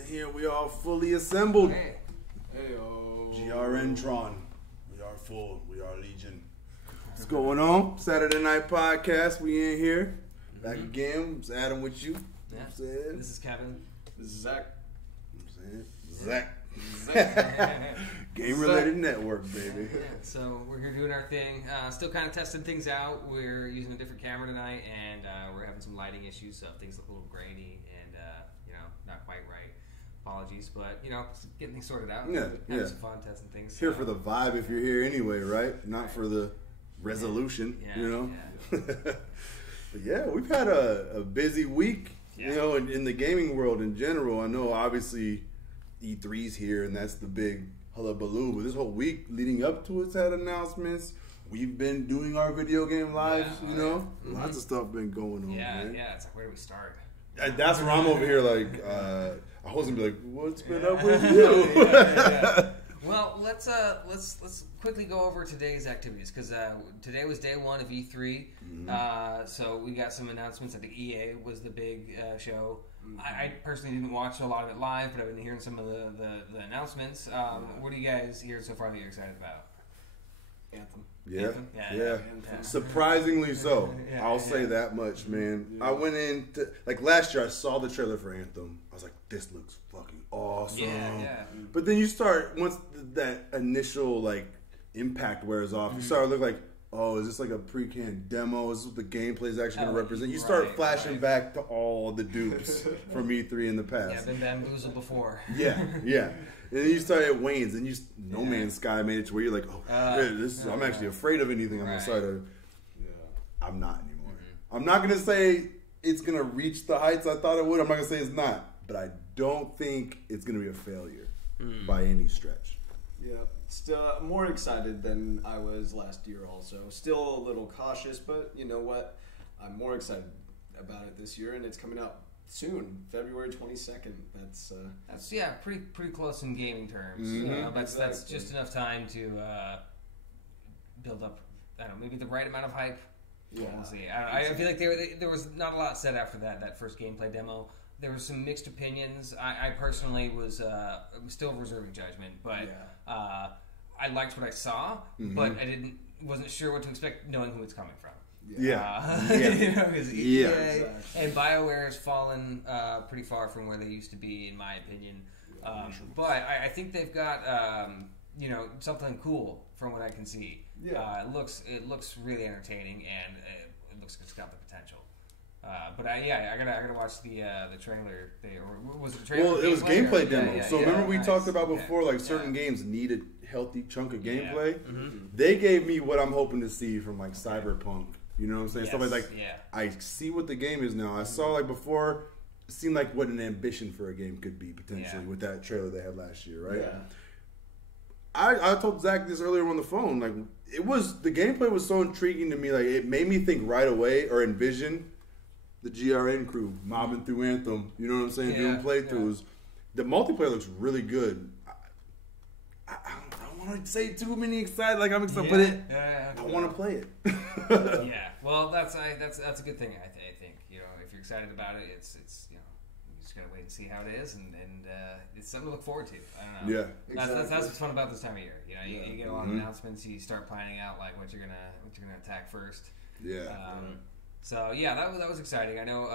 in here. We all fully assembled. Hey. Hey-o. GRN Tron. We are full. We are Legion. What's going on? Saturday Night Podcast. We in here. Back again. It's Adam with you. Yeah. You know what I'm saying? This is Kevin. This is Zach. You know what I'm saying? Zach. Game-related network, baby. Yeah, so we're here doing our thing. Still kind of testing things out. We're using a different camera tonight, and we're having some lighting issues, so things look a little grainy and, not quite right. Apologies, but, just getting things sorted out. Yeah, Having some fun testing things. Here for the vibe if you're here anyway, right? Not for the resolution, Yeah, you know? yeah. But yeah, we've had a busy week, Yeah. in the gaming world in general. I know obviously E3's here and that's the big hullabaloo, but this whole week leading up to it's had announcements. We've been doing our video game lives, Mm-hmm. Lots of stuff been going on, man. Yeah, it's like, where do we start? That's where I'm over here like, I was gonna be like, what's been up with you? Yeah. Well, let's quickly go over today's activities because today was day one of E3. Mm-hmm. So we got some announcements. I think EA was the big show. I personally didn't watch a lot of it live, but I've been hearing some of the announcements. What are you guys hearing so far that you're excited about? Anthem. Yeah. Anthem? Yeah. Yeah. Surprisingly so. Yeah, I'll say that much, man. Yeah. I went in like last year. I saw the trailer for Anthem. I was like, "This looks fucking awesome." Yeah. But then you start once that initial like impact wears off. You start to look like, "Oh, is this like a pre-canned demo? Is this what the gameplay is actually going to represent?" You start flashing back to all the dupes from E3 in the past. Yeah, been bamboozled before. Yeah. And then you start at Wayne's, and No Man's Sky made it to where you're like, I'm actually afraid of anything. I'm excited. Yeah. I'm not anymore. I'm not going to say it's going to reach the heights I thought it would. I'm not going to say it's not. But I don't think it's going to be a failure by any stretch. Yeah. Still more excited than I was last year also. Still a little cautious, but you know what? I'm more excited about it this year, and it's coming out soon, February 22nd. That's pretty close in gaming terms. Mm-hmm. That's Exactly. just enough time to build up. I don't know, maybe the right amount of hype. Yeah. We'll see. I feel like there was not a lot said after that first gameplay demo. There were some mixed opinions. I personally was still reserving judgment, but I liked what I saw, but I wasn't sure what to expect, knowing who it's coming from. Because EA and BioWare has fallen pretty far from where they used to be, in my opinion. But I think they've got something cool from what I can see. Yeah. It looks really entertaining, and it looks like it's got the potential. But I gotta watch the trailer. Was it the trailer? Well, it was gameplay demo. Yeah, so remember we nice. talked about before, like certain games need a healthy chunk of gameplay. They gave me what I'm hoping to see from like Cyberpunk. You know what I'm saying? Yes, Stuff like I see what the game is now. I saw like before, it seemed like what an ambition for a game could be potentially with that trailer they had last year, right? Yeah. I told Zach this earlier on the phone. Like the gameplay was so intriguing to me. Like it made me think right away or envision the GRN crew mobbing through Anthem. You know what I'm saying? Doing playthroughs. The multiplayer looks really good. I don't want to say too many excited. Like I'm excited, but I want to play it. Well, that's a good thing. I think if you're excited about it, it's you just gotta wait and see how it is, and it's something to look forward to. I don't know. Yeah, that's what's fun about this time of year. You get a lot of announcements. You start planning out like what you're gonna attack first. So that was exciting. I know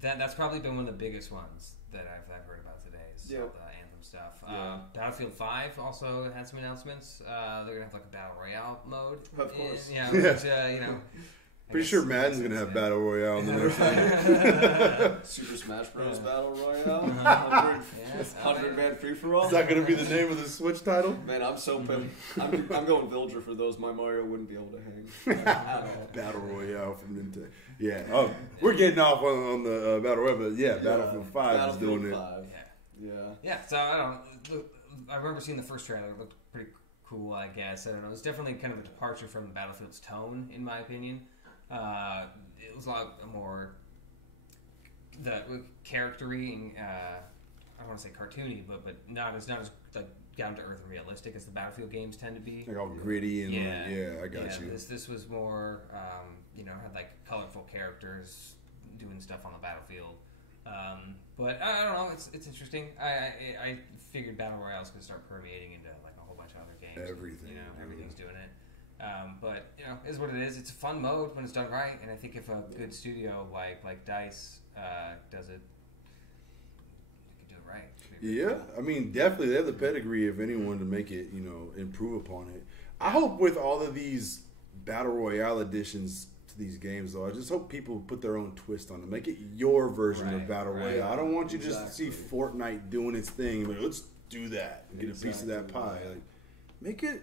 that's probably been one of the biggest ones that I've heard about today. Is all the Anthem stuff. Battlefield 5 also had some announcements. They're gonna have like a battle royale mode. Of course. Which, Pretty sure Madden's gonna have battle royale in the next one. Super Smash Bros. Battle Royale. 100-man free for all. Is that gonna be the name of the Switch title? Man, I'm so pissed. I'm going Villager for those. My Mario wouldn't be able to hang at all. Battle Royale from Nintendo. Yeah. Oh, we're getting off on the Battle Royale, but Battlefield 5 is doing it. Yeah. So I remember seeing the first trailer. It looked pretty cool, I guess. I don't know. It was definitely kind of a departure from Battlefield's tone, in my opinion. It was a lot more the charactery and I don't want to say cartoony, but not as like down to earth and realistic as the Battlefield games tend to be. Like all gritty and I got you. This was more had like colorful characters doing stuff on the battlefield. But I don't know. It's interesting. I figured battle royale is going to start permeating into like a whole bunch of other games. Everything. Everything's doing it. But it is what it is. It's a fun mode when it's done right, and I think if a good studio like DICE does it, they can do it right. Yeah, I mean, definitely they have the pedigree, if anyone, to make it, improve upon it. I hope with all of these battle royale additions to these games, though, I just hope people put their own twist on it. Make it your version of battle royale. I don't want you just to see Fortnite doing its thing. Like, let's do that and get a piece of that pie. Like, make it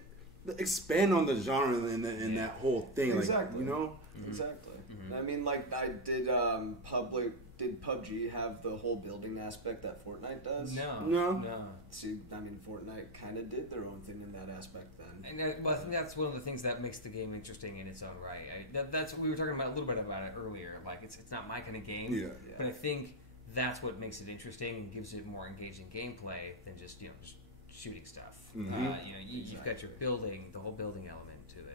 expand on the genre and that whole thing. Exactly. Like, Exactly. I mean, like, I did did PUBG have the whole building aspect that Fortnite does? No. See, I mean, Fortnite kind of did their own thing in that aspect then. And I think that's one of the things that makes the game interesting in its own right. That's we were talking about a little bit about it earlier. Like, it's not my kind of game, but I think that's what makes it interesting and gives it more engaging gameplay than just just shooting stuff. You've got your building, the whole building element to it.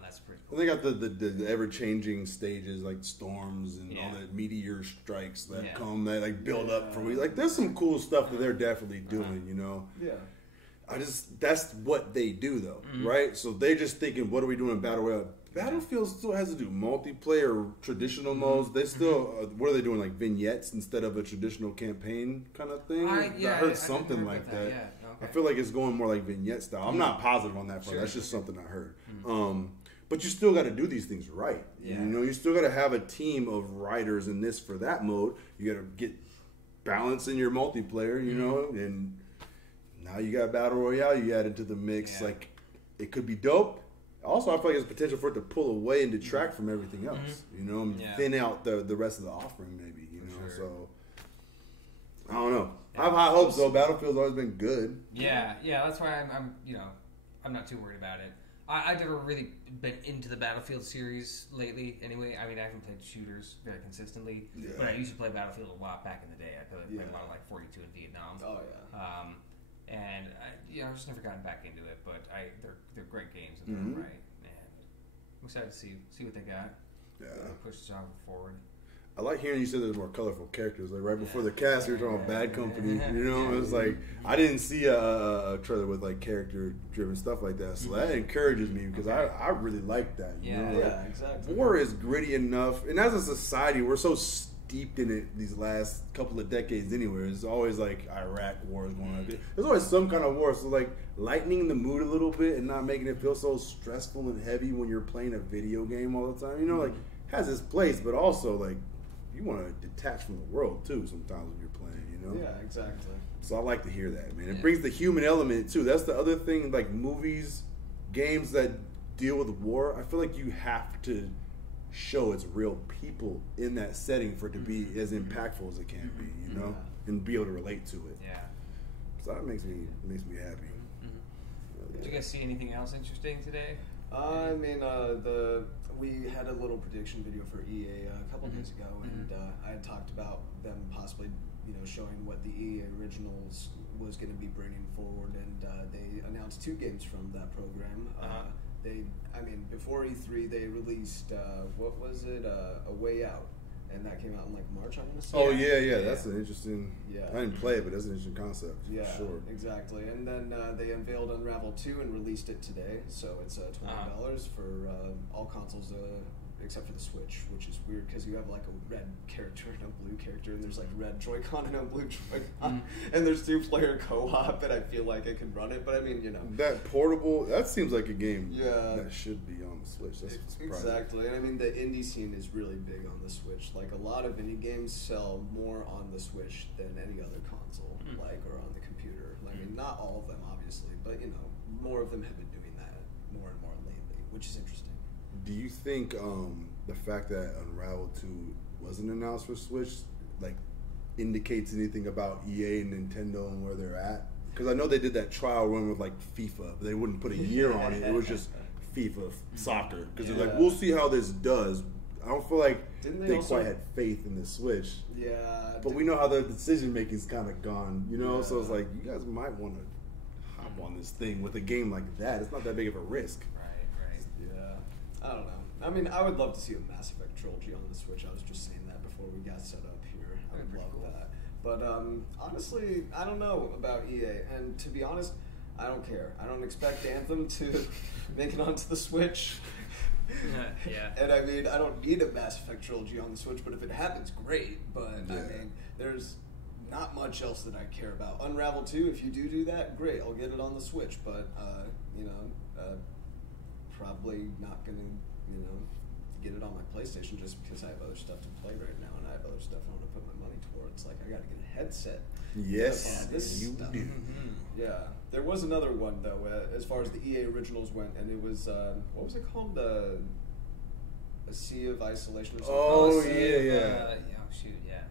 That's pretty cool. They got the ever-changing stages like storms and all that meteor strikes that come that like build up for like there's some cool stuff that they're definitely doing, Yeah. That's what they do though, right? So they're just thinking, what are we doing in Battle Royale? Battlefield still has to do multiplayer, traditional modes. They still, what are they doing, like vignettes instead of a traditional campaign kind of thing? I heard something like that. Yeah. Okay. I feel like it's going more like vignette style. I'm not positive on that part. That's just something I heard. But you still got to do these things right. Yeah. You still got to have a team of writers in this for that mode. You got to get balance in your multiplayer, and now you got Battle Royale you add into the mix. Like, it could be dope. Also, I feel like there's potential for it to pull away and detract from everything else. Thin out the rest of the offering, maybe. So I don't know. I have high hopes though. Battlefield's always been good. Yeah. That's why I'm not too worried about it. I've never really been into the Battlefield series lately. Anyway, I mean, I haven't played shooters very consistently, but I used to play Battlefield a lot back in the day. I played a lot of like 42 in Vietnam. Oh yeah. And I've just never gotten back into it, but they're great games in their own right, and I'm excited to see what they got. Yeah, push the genre forward. I like hearing you say there's more colorful characters. Like right before the cast, you were talking about Bad Company. It was like I didn't see a trailer with like character-driven stuff like that, so that encourages me because I really like that. Exactly. War is gritty enough, and as a society, we're so steeped in it these last couple of decades. Anyway, it's always like Iraq war is going on. There's always some kind of war. So like lightening the mood a little bit and not making it feel so stressful and heavy when you're playing a video game all the time. Like has its place, but also like. You want to detach from the world too sometimes when you're playing, Yeah, exactly. So I like to hear that, man. It brings the human element too. That's the other thing, like movies, games that deal with war. I feel like you have to show it's real people in that setting for it to be as impactful as it can be, and be able to relate to it. Yeah. So that makes me happy. Did you guys see anything else interesting today? I mean, we had a little prediction video for EA a couple days ago, and I had talked about them possibly, showing what the EA Originals was going to be bringing forward, and they announced 2 games from that program. Before E3, they released what was it? A Way Out, and that came out in like March, I want to say. Oh yeah, that's an interesting. I didn't play it, but that's an interesting concept. Yeah, for sure. Exactly. And then they unveiled Unravel 2 and released it today. So it's $20 for all consoles except for the Switch, which is weird because you have like a red character and a blue character, and there's like red Joy-Con and a blue Joy-Con, and there's 2-player co-op, and I feel like it could run it, but I mean, that portable. That seems like a game. Yeah. That should be on the Switch. That's surprising. Exactly. And I mean, the indie scene is really big on the Switch. Like a lot of indie games sell more on the Switch than any other console, or on the computer. I mean, not all of them, obviously, but more of them have been doing that more and more lately, which is interesting. Do you think the fact that Unravel 2 wasn't announced for Switch indicates anything about EA and Nintendo and where they're at? Because I know they did that trial run with like FIFA, but they wouldn't put a year on it. It was just FIFA soccer because they're like, we'll see how this does. I don't feel like they quite had faith in the Switch. Yeah, but we know how the decision making's kind of gone. So it's like you guys might want to hop on this thing with a game like that. It's not that big of a risk. Right. Yeah, I don't know. I mean, I would love to see a Mass Effect trilogy on the Switch. I was just saying that before we got set up here. I would love that. But honestly, I don't know about EA. And to be honest, I don't care. I don't expect Anthem to make it onto the Switch. Yeah. And I mean, I don't need a Mass Effect trilogy on the Switch, but if it happens, great. But I mean, there's not much else that I care about. Unravel 2, if you do that, great. I'll get it on the Switch. But, probably not going to, get it on my PlayStation just because I have other stuff to play right now and I have other stuff I want to put my money towards. Like, I got to get a headset. Yes, this you stuff. do. Yeah. There was another one, though, as far as the EA originals went, and it was, what was it called? A Sea of Isolation or something? Oh, Sea yeah. of, oh, shoot, yeah.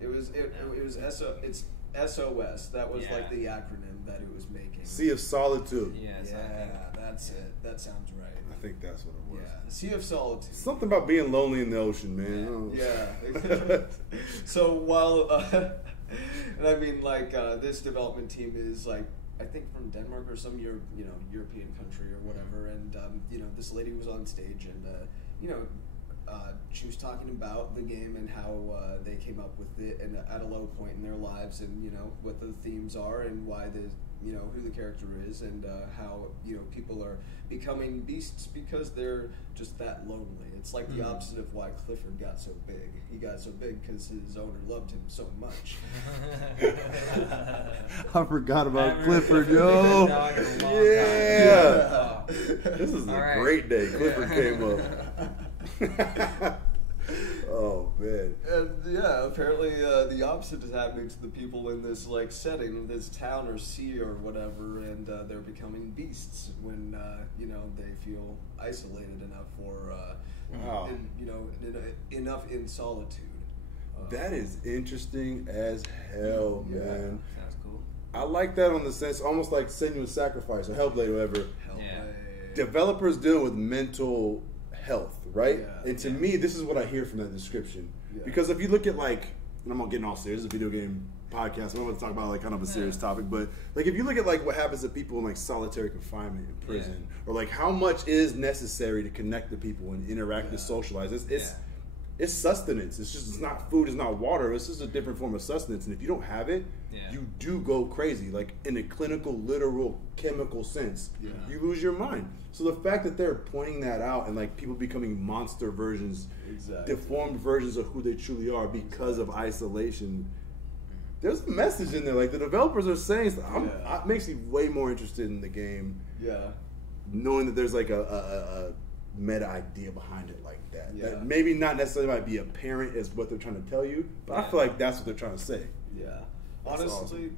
It was it's SOS. That was like the acronym that it was making. Sea of Solitude. Yes, that's it. That sounds right. I think that's what it was. Yeah, Sea of Solitude. Something about being lonely in the ocean, man. Yeah. So while, and I mean, like, this development team is like, I think from Denmark or some European country or whatever, and this lady was on stage and she was talking about the game and how they came up with it and at a low point in their lives and what the themes are and why who the character is and how people are becoming beasts because they're just that lonely. It's like the opposite of why Clifford got so big. He got so big because his owner loved him so much. I forgot about Clifford, yo. Yeah. This is a great day. Clifford came up. Oh man! And apparently the opposite is happening to the people in this like setting, this town or sea or whatever, and they're becoming beasts when they feel isolated enough or enough in solitude. That is interesting as hell, man. Sounds cool. I like that on the sense, almost like Senua's Sacrifice or Hellblade or whatever. Developers dealing with mental health, right? Yeah. And to me, this is what I hear from that description. Yeah. Because if you look at and I'm not getting all serious, it's a video game podcast, so I'm going to talk about like kind of a serious topic, but like if you look at like what happens to people in like solitary confinement in prison, or like how much is necessary to connect to people and interact and socialize, it's sustenance. It's not food, it's not water. It's just a different form of sustenance. And if you don't have it, you do go crazy. Like in a clinical, literal, chemical sense, you lose your mind. So the fact that they're pointing that out and like people becoming monster versions, deformed versions of who they truly are because of isolation, there's a message in there. Like the developers are saying, it makes me way more interested in the game. Yeah, knowing that there's like a meta idea behind it like that. That maybe not necessarily might be apparent as what they're trying to tell you, but I feel like that's what they're trying to say. Yeah. Honestly,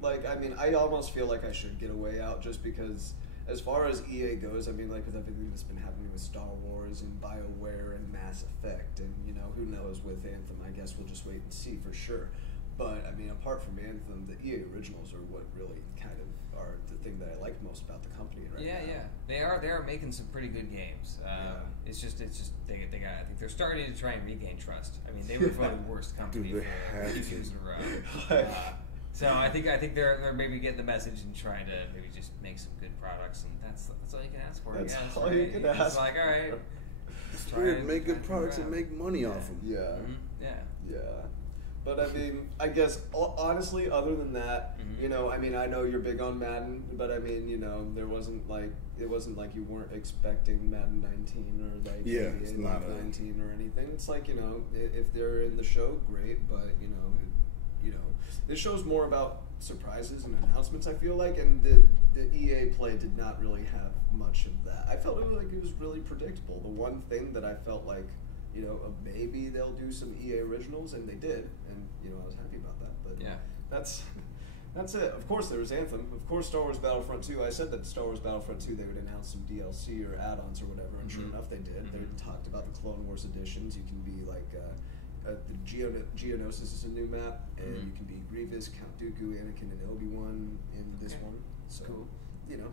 I almost feel like I should get a way out just because as far as EA goes, I mean, like with everything that's been happening with Star Wars and BioWare and Mass Effect and, who knows with Anthem, I guess we'll just wait and see for sure. But, I mean, apart from Anthem, the EA originals are what really kind of are the thing that I like most about the company right now. Yeah. They are making some pretty good games. It's just they got, I think they're starting to try and regain trust. I mean, they were voted worst company for a few years in a row. So I think they're maybe getting the message and trying to maybe just make some good products, and that's all you can ask for. That's all right? you can ask. It's like, all right, just try and make good products and make money off them. Yeah. Mm-hmm. Yeah. But I mean, I guess honestly, other than that, I mean, I know you're big on Madden, but I mean, it wasn't like you weren't expecting Madden 19 or like it's not 19 or anything. It's like if they're in the show, great, but this show's more about surprises and announcements. I feel like, and the EA play did not really have much of that. I felt it was really predictable. The one thing that I felt like, maybe they'll do some EA originals, and they did, and I was happy about that. But that's it. Of course, there was Anthem. Of course, Star Wars Battlefront 2. I said that Star Wars Battlefront 2 they would announce some DLC or add-ons or whatever, and sure enough, they did. They talked about the Clone Wars editions. You can be like the Geonosis is a new map, and you can be Grievous, Count Dooku, Anakin, and Obi-Wan in this one. So cool.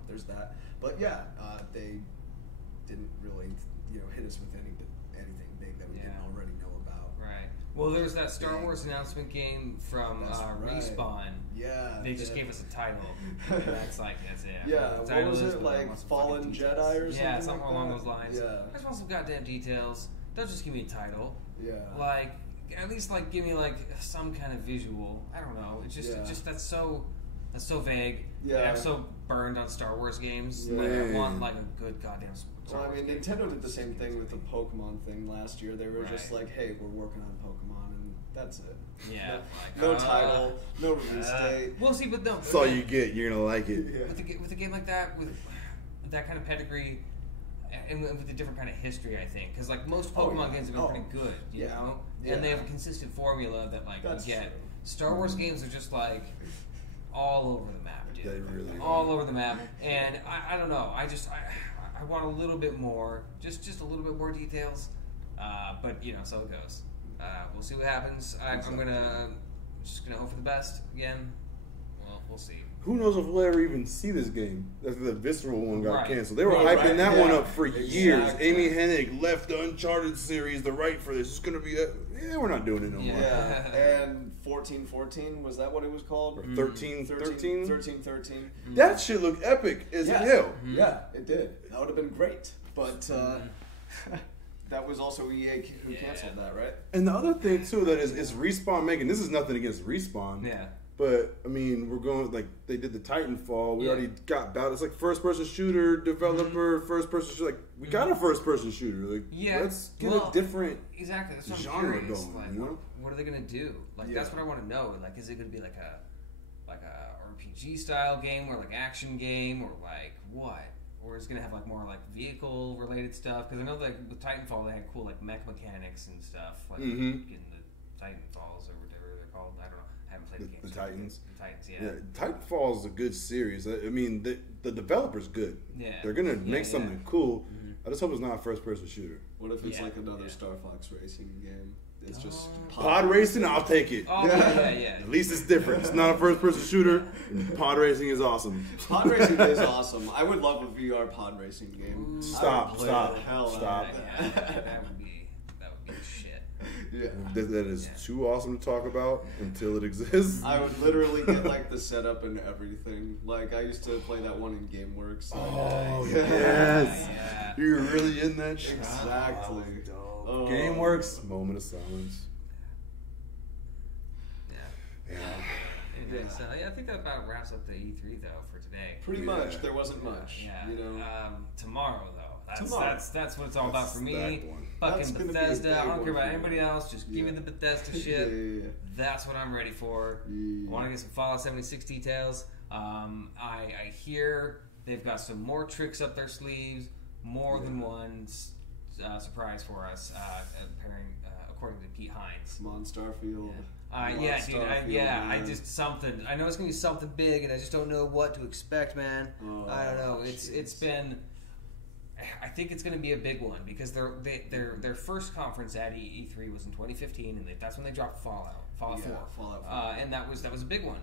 There's that. But they didn't really hit us with anything big that we didn't already know about. Right. Well, there's that Star Wars announcement game from Respawn. Yeah. They just gave us a title. That's it. Yeah, what was it, like Fallen Jedi or something? Yeah, something along those lines. Yeah. I just want some goddamn details. Don't just give me a title. Yeah. Like, at least like give me like some kind of visual. I don't know. It's just that's so vague. Yeah. And I'm so burned on Star Wars games. Yeah. Like, I want like a good goddamn Star Well, I Wars mean, game. Nintendo did the same thing with the Pokemon thing last year. They were just like, hey, we're working on Pokemon, and that's it. Yeah. No title, no release date. We'll see, but no. That's all you get. You're gonna like it. Yeah. With a game like that, with that kind of pedigree, and with a different kind of history, I think, because like most Pokemon games have been pretty good, you know, and they have a consistent formula that like That's you get. true. Star Wars games are just like all over the map, dude. They really are. All over the map, and I don't know. I want a little bit more, just a little bit more details, but you know, so it goes. We'll see what happens. I'm just gonna hope for the best again. Well, we'll see. Who knows if we'll ever even see this game? That's the Visceral one got Right. canceled. They were Right, hyping that one up for exactly. years. Amy Hennig left the Uncharted series, the right for this. It's gonna be we're not doing it no more. Yeah, and 1414, was that what it was called? Or 13. 1313. That shit looked epic as hell. Yeah, it did. That would have been great. But that was also EA who canceled that, right? And the other thing too that is Respawn making. This is nothing against Respawn. Yeah. But I mean, we're going like they did the Titanfall. We Yeah. already got about it's like first person shooter developer, first person shooter. Like we got a first person shooter. Like let's get a different exactly. That's what genre I'm curious. going. Like, You know? what are they gonna do? Like that's what I want to know. Like, is it gonna be like a RPG style game or like action game or like what? Or is it gonna have like more like vehicle related stuff? Because I know like with Titanfall they had cool like mech mechanics and stuff. Like in the Titanfalls or whatever they're called. I don't know. I haven't played the game. The Titans. The Titans, Yeah, Titanfall is a good series. I mean, the developer's good. Yeah. They're gonna make something cool. I just hope it's not a first person shooter. What if it's like another Star Fox racing game? It's just Pod racing, I'll take it. Oh yeah. At least it's different. It's not a first person shooter. And pod racing is awesome. Pod racing is awesome. I would love a VR pod racing game. Stop. Hell Stop. That would be shit. Yeah. That is too awesome to talk about until it exists. I would literally get like the setup and everything. Like I used to play that one in GameWorks. Oh yes, Yeah. you're really in that shit. Exactly. Oh. GameWorks, moment of silence. Yeah. It is. I think that about wraps up the E3 though for today. Pretty much. There wasn't much. Yeah. You know. Tomorrow though. Tomorrow. That's what it's all about for me. That one. That's Fucking gonna be a Bethesda. big I don't one care about for you. anybody else. Just give me the Bethesda shit. Yeah. That's what I'm ready for. Yeah. I want to get some Fallout 76 details. I hear they've got some more tricks up their sleeves, more than one surprise for us, according to Pete Hines. Come on, Starfield. Yeah, dude. I just something. I know it's gonna be something big, and I just don't know what to expect, man. I don't know. It's been. I think it's going to be a big one because their first conference at E3 was in 2015, and that's when they dropped Fallout 4. Fallout 4. And that was a big one.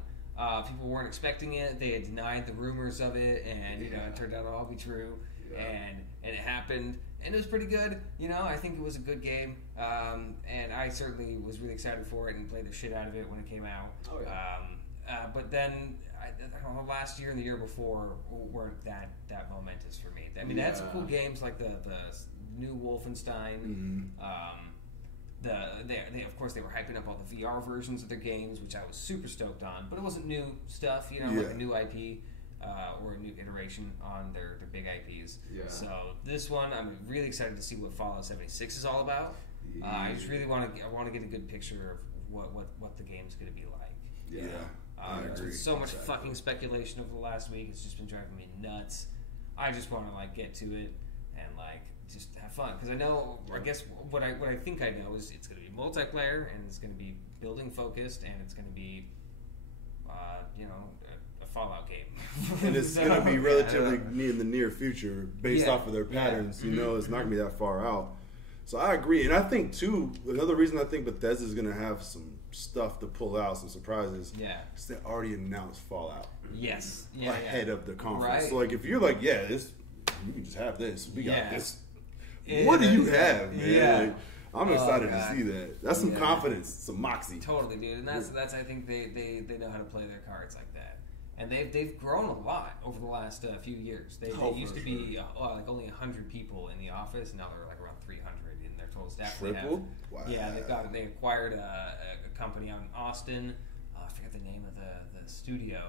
People weren't expecting it. They had denied the rumors of it, and it turned out to all be true. Yeah. And it happened, and it was pretty good. I think it was a good game, and I certainly was really excited for it and played the shit out of it when it came out. Oh, yeah. But then I don't know, last year and the year before weren't that momentous for me. I mean, they had some cool games like the new Wolfenstein. They of course they were hyping up all the VR versions of their games, which I was super stoked on. But it wasn't new stuff, like a new IP. Or a new iteration on their big IPs. Yeah. So this one, I'm really excited to see what Fallout 76 is all about. I just really want to get a good picture of what the game's going to be like. Yeah, I agree. There's been so much fucking speculation over the last week. It's just been driving me nuts. I just want to get to it and just have fun because I know. I guess what I think I know is it's going to be multiplayer and it's going to be building focused and it's going to be a Fallout game. And it's going to be relatively in the near future based off of their patterns. It's not going to be that far out. So I agree. And I think, too, another reason I think Bethesda is going to have some stuff to pull out, some surprises, is they already announced Fallout. Yes. Ahead of the conference. Right. So, if you're like, you can just have this. We got this. What do you have, man? Yeah. I'm excited to see that. That's some confidence, some moxie. Totally, dude. And that's I think they know how to play their cards like that. And they've grown a lot over the last few years. They used to be like only 100 people in the office, and now they're like around 300 in their total staff. Triple? Wow. Yeah, they acquired a company out in Austin. I forget the name of the studio,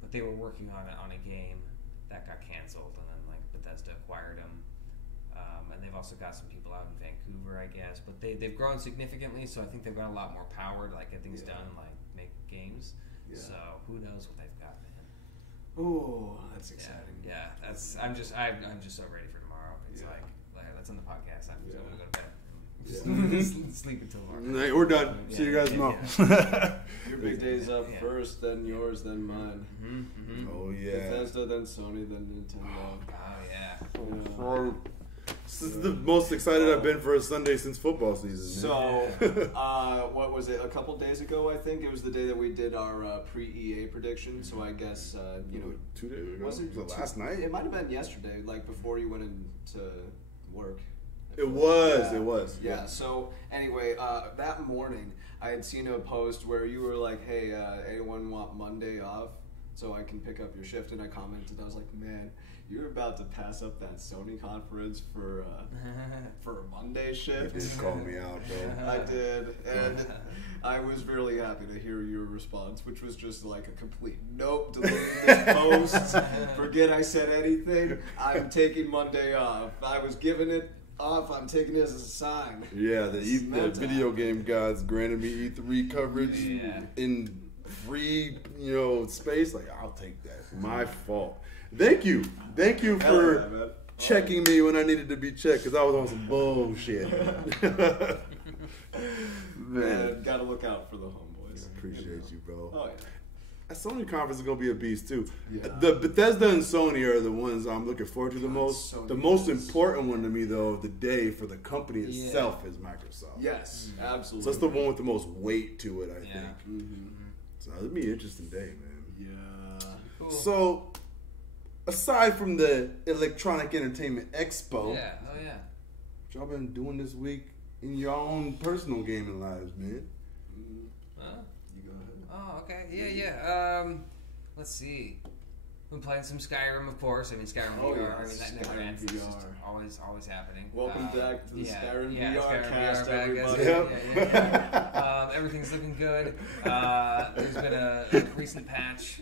but they were working on a game that got canceled, and then like Bethesda acquired them. And they've also got some people out in Vancouver, I guess. But they've grown significantly, so I think they've got a lot more power to like get things done and like make games. Yeah. So who knows what they've got, man. Oh, that's exciting. Yeah, that's I'm just so ready for tomorrow. It's like let's end the podcast. I'm just gonna go to bed. Just sleep until tomorrow. Hey, we're done. See you guys tomorrow. Your big day's up first, then yours, then mine. Oh yeah. Bethesda, then Sony, then Nintendo. Oh yeah. This is the most excited I've been for a Sunday since football season. So, what was it? A couple days ago, I think it was the day that we did our pre-EA prediction. So I guess 2 days ago. Was it last night? It might have been yesterday, like before you went into work. It was. Yeah. So anyway, that morning I had seen a post where you were like, "Hey, anyone want Monday off so I can pick up your shift?" And I commented, I was like, "Man, you're about to pass up that Sony conference for a Monday shift." You did call me out, bro. I did, and I was really happy to hear your response, which was just like a complete nope, delete this post, forget I said anything. I'm taking Monday off. I was giving it off. I'm taking it as a sign. Yeah, the video game gods granted me E3 coverage in free, space. Like, I'll take that. My fault. Thank you for checking me when I needed to be checked, because I was on some bullshit. Man, gotta look out for the homeboys. Appreciate you, bro. Oh yeah. That Sony conference is gonna be a beast too. Yeah. The Bethesda and Sony are the ones I'm looking forward to the most. Sony the most important one to me, though, of the day for the company itself is Microsoft. Yes, absolutely. So that's the one with the most weight to it, I think. Mm-hmm. So it'll be an interesting day, man. Yeah. Cool. So, aside from the Electronic Entertainment Expo, Oh what yeah. y'all been doing this week in your own personal gaming lives, man? You go ahead. Oh, okay. Yeah. Let's see. Been playing some Skyrim, of course. I mean, Skyrim VR. Yeah, I mean, that never Skyrim ends. It's just VR. always happening. Welcome back to the Skyrim VR VR cast, back, everybody. Yeah. Everything's looking good. There's been a recent patch.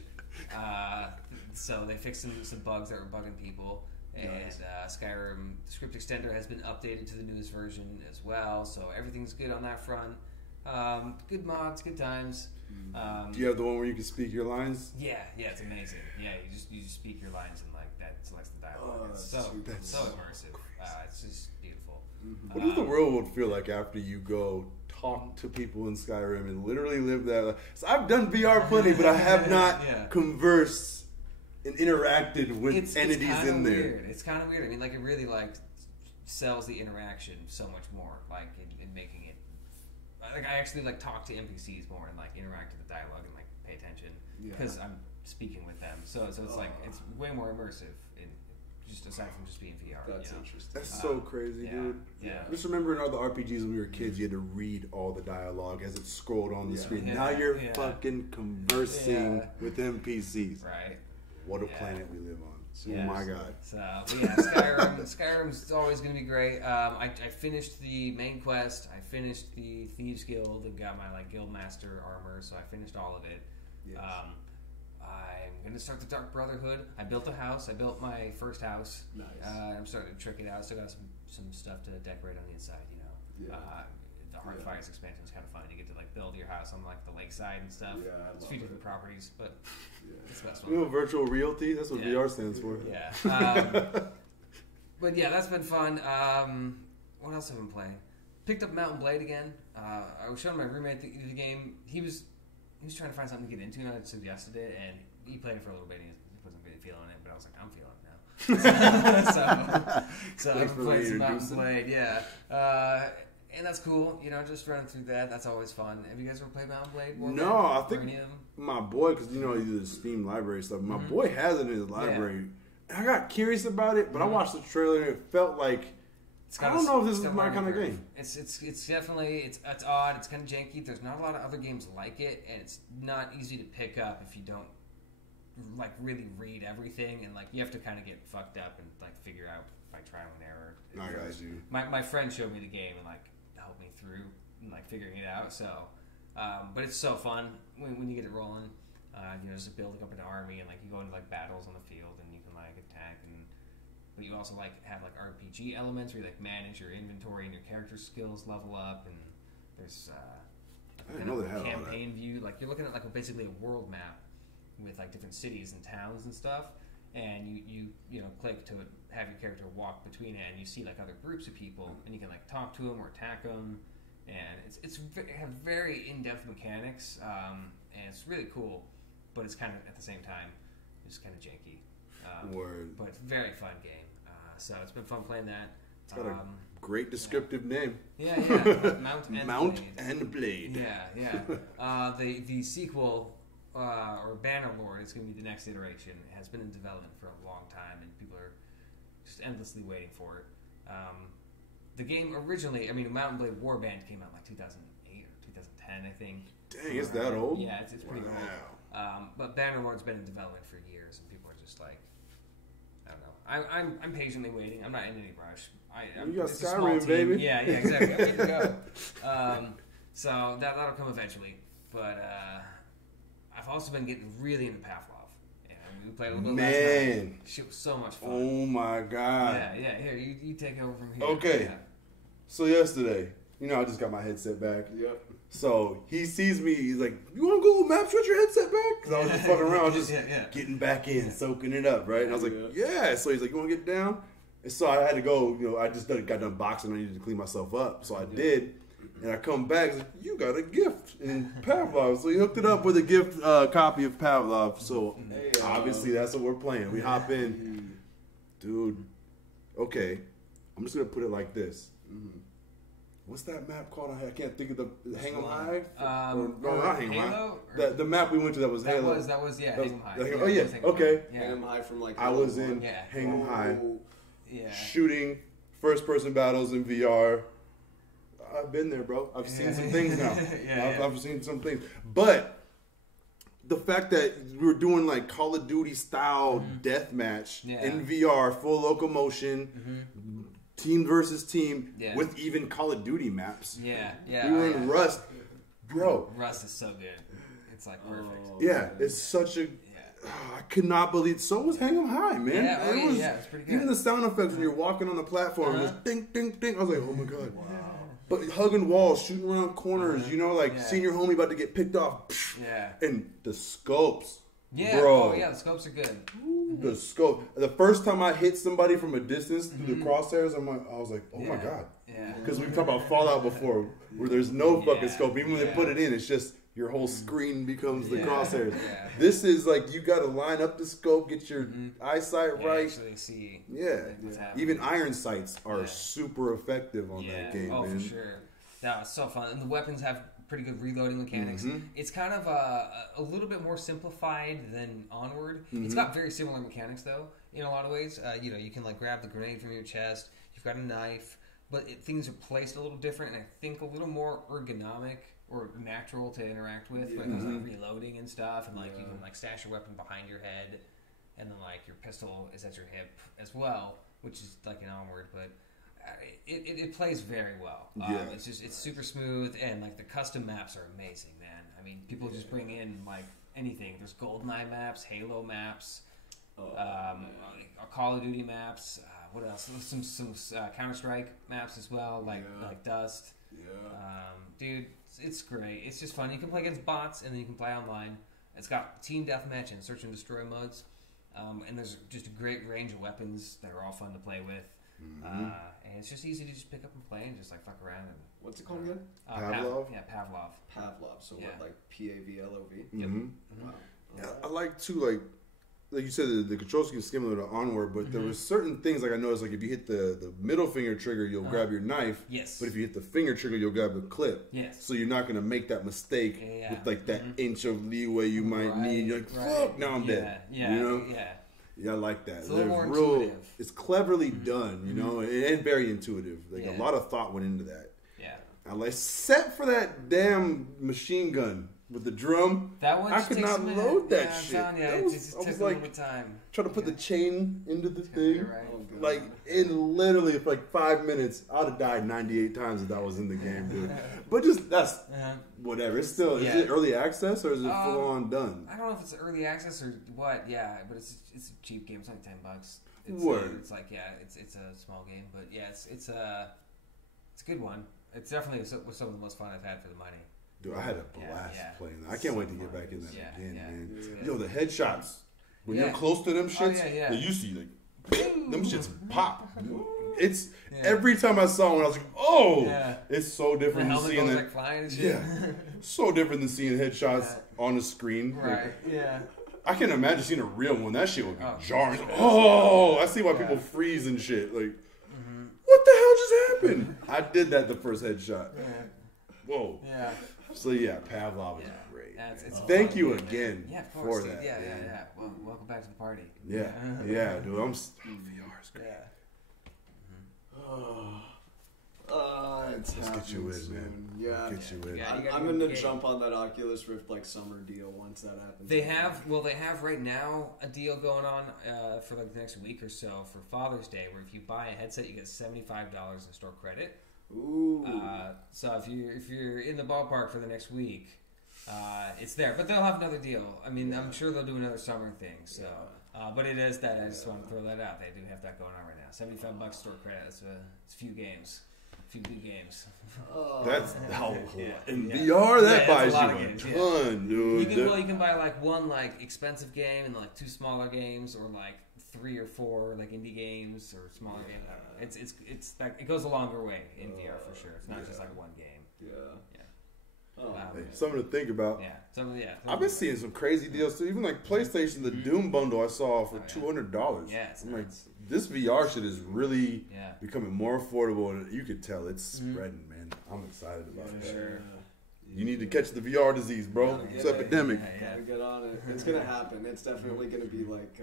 So they fixed some bugs that were bugging people. And Skyrim script extender has been updated to the newest version as well. So everything's good on that front. Good mods, good times. Do you have the one where you can speak your lines? Yeah, it's amazing. Yeah, you just speak your lines and like that selects the dialogue. It's so immersive. It's just beautiful. What does the world would feel like after you go talk to people in Skyrim and literally live that? So I've done VR plenty, but I have not conversed and interacted with entities in there. Weird. It's kind of weird. I mean, like it really like sells the interaction so much more, like in making it. Like I actually like talk to NPCs more and like interact with the dialogue and like pay attention because I'm speaking with them. So it's like it's way more immersive in just aside from just being VR. That's interesting. That's so crazy, dude. Yeah. Just remember in all the RPGs when we were kids, you had to read all the dialogue as it scrolled on the screen. Now you're fucking conversing with NPCs. Right. What a planet we live on. Yeah. Oh my god. So Skyrim's always going to be great. I finished the main quest. I finished the Thieves Guild and got my like Guildmaster armor. So I finished all of it. Yes. I'm going to start the Dark Brotherhood. I built a house. I built my first house. Nice. I'm starting to trick it out. Still got some stuff to decorate on the inside. The Hearthfire's expansion was kind of fun. You get to like build your house on like the lakeside and stuff. Yeah, I it's a few different properties, but it's the best one. You know, virtual realty. That's what VR stands for. Yeah. But yeah, that's been fun. What else have I been playing? Picked up Mountain Blade again. I was showing my roommate the game. He was trying to find something to get into, and I suggested it, and he played it for a little bit. And he wasn't really feeling it, but I was like, I'm feeling it now. so I've been playing some Mountain Blade. Yeah. And that's cool, just running through that. That's always fun. Have you guys ever played Mountain Blade? No, I think my boy, because he does the Steam library stuff. My boy has it in his library. And I got curious about it, but I watched the trailer and it felt like It's got I don't know if this is it's got my a kind of learning game. curve. It's definitely it's odd. It's kind of janky. There's not a lot of other games like it, and it's not easy to pick up if you don't like really read everything, and like you have to kind of get fucked up and like figure out by trial and error. I got you. My friend showed me the game and like helped me through and like figuring it out. So, but it's so fun when you get it rolling. Just building up an army and like you go into like battles on the field and you can like attack but you also like have like RPG elements where you like manage your inventory and your character skills level up, and there's I didn't know they had all that. campaign view. Like you're looking at like basically a world map with like different cities and towns and stuff, and you click to have your character walk between it, and you see like other groups of people, and you can like talk to them or attack them, and it have very in-depth mechanics, and it's really cool, but it's kind of at the same time it's kind of janky. Word. But it's a very fun game. So it's been fun playing that. It's got a great descriptive name. Yeah. Mount and Blade. Yeah. The sequel or Bannerlord is going to be the next iteration. It has been in development for a long time, and people are just endlessly waiting for it. The game originally, Mount and Blade Warband came out in like 2008 or 2010, I think. Dang, it's that old? Yeah, it's pretty old. But Bannerlord's been in development for years, and people are just like, I don't know. I'm patiently waiting. I'm not in any rush. You got it's a small Skyrim, team. baby. Yeah, exactly. I'm ready to go. So that'll come eventually. But I've also been getting really into Pavlov. Yeah, we played a little bit last night. Shit was so much fun. Oh my god. Yeah. Here, you take over from here. Okay. Yeah. So yesterday, I just got my headset back. Yep. So he sees me. He's like, "You want to Google Maps with your headset back?" Because I was just fucking around, just getting back in, soaking it up, right? And I was like, "Yeah." So he's like, "You want to get down?" And so I had to go. I just got done boxing. I needed to clean myself up, so I did. And I come back. He's like, "You got a gift in Pavlov." So he hooked it up with a gift copy of Pavlov. So obviously that's what we're playing. We hop in, dude. Okay, I'm just gonna put it like this. What's that map called? I can't think of the Hang 'em High. No, not Hang 'em High. The map we went to that was Halo. That was Hang 'em High. Oh yeah, okay. Hang 'em High from like. I was in Hang 'em High. Yeah. Shooting first-person battles in VR. I've been there, bro. I've seen some things now. I've seen some things, but the fact that we were doing like Call of Duty style deathmatch in VR, full locomotion. Team versus team with even Call of Duty maps. Yeah. We were in Rust. Bro. Rust is so good. It's like perfect. Yeah, it's such a... I could not believe... So was Hang 'em High, man. Yeah, it's pretty good. Even the sound effects when you're walking on the platform was ding, ding, ding. I was like, oh my God. Wow. But hugging walls, shooting around corners, seeing your homie about to get picked off. Yeah. And the scopes. Yeah, bro. the scopes are good. The scope. The first time I hit somebody from a distance through the crosshairs, I was like, oh my God. Yeah. Because we've talked about Fallout before, where there's no fucking scope. Even when they put it in, it's just your whole screen becomes the crosshairs. Yeah. This is like you got to line up the scope, get your eyesight right. Actually see. What's happening. Even iron sights are super effective on that game. Oh, man. for sure. That was so fun, and the weapons have pretty good reloading mechanics. It's kind of a little bit more simplified than Onward. It's got very similar mechanics though in a lot of ways. You can like grab the grenade from your chest. You've got a knife, but things are placed a little different, and I think a little more ergonomic or natural to interact with. Like there's like reloading and stuff, and like you can like stash your weapon behind your head, and then like your pistol is at your hip as well, which is like an Onward, but. It plays very well. It's super smooth, and like the custom maps are amazing, man. I mean, people just bring in like anything. There's GoldenEye maps, Halo maps, Call of Duty maps. What else? Some Counter-Strike maps as well, like Dust. Dude, it's great. It's just fun. You can play against bots, and then you can play online. It's got team deathmatch and search and destroy modes, and there's just a great range of weapons that are all fun to play with. And it's just easy to just pick up and play and just like fuck around. And what's it called again? Pavlov? Pavlov. Pavlov. So what, like Pavlov? Wow. Yeah, I like to like you said, the control scheme is similar to Onward, but there were certain things like I noticed, like if you hit the middle finger trigger, you'll grab your knife. Yes. But if you hit the finger trigger, you'll grab the clip. Yes. So you're not gonna make that mistake with like that inch of leeway you might need. You're like, fuck, now I'm dead. Yeah. Yeah, I like that. It's a little more intuitive. It's cleverly done, you know, and very intuitive. Like a lot of thought went into that. Yeah. I like, except for that damn machine gun with the drum. That one I could not load that shit. Yeah, That it took a little bit of time. Trying to put the chain into the thing. Right. Like, in literally for like 5 minutes, I would have died 98 times if that was in the game, dude. But that's whatever. It's still, is it early access or is it full on done? I don't know if it's early access or what, but it's a cheap game. It's only $10. Word. It's like, it's a small game, but it's a good one. It's definitely some of the most fun I've had for the money. Dude, I had a blast playing that. I can't wait to get back in that again, man. Yo, the headshots. When you're close to them shits, you see like them shits pop. It's every time I saw one, I was like, it's so different than seeing it. Like flying and shit. Yeah, so different than seeing headshots on the screen. Right. Like, I can't imagine seeing a real one. That shit would be jarring. Oh, I see why people freeze and shit. Like, what the hell just happened? I did that the first headshot. Whoa. Yeah. So Pavlov is great. It's Thank you again for that. Yeah. Well, welcome back to the party. Yeah, dude. VR is great. Let's get you in, man. Yeah, get you in. I'm gonna jump on that Oculus Rift like summer deal once that happens. They have right now a deal going on for like the next week or so for Father's Day, where if you buy a headset, you get $75 in store credit. Ooh. So if you're in the ballpark for the next week, it's there. But they'll have another deal. I mean, I'm sure they'll do another summer thing. So, but it is that. I just want to throw that out. They do have that going on right now. $75 store credit. It's a few games. Few good games. That's how in VR that buys you a ton, dude. You can buy like one like expensive game and like two smaller games, or like 3 or 4 like indie games or smaller games. It's like it goes a longer way in VR for sure. It's not just like one game. Hey, something to think about. I've been seeing some crazy deals too. Even like PlayStation, the Doom bundle I saw for $200. Yeah, I'm like, this VR shit is really becoming more affordable, and you could tell it's spreading, man. I'm excited about it. Sure. You need to catch the VR disease, bro. It's epidemic. Gotta get on it. It's gonna happen. It's definitely gonna be like